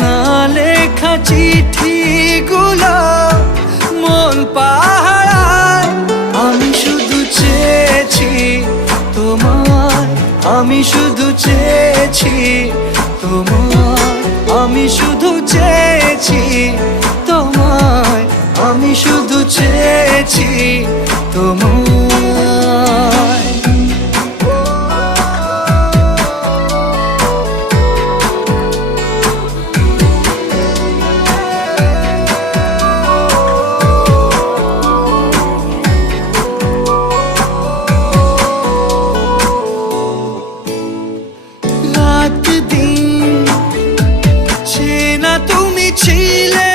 না লেখা চিঠিগুলো মন পাহারায়, আমি শুধু চেয়েছি তোমায়, আমি শুধু চেয়েছি তোমায়, আমি শুধু চেয়েছি তোমায়, আমি শুধু চেয়েছি তোমায়। রাত দিন চেনা তুমি ছিলে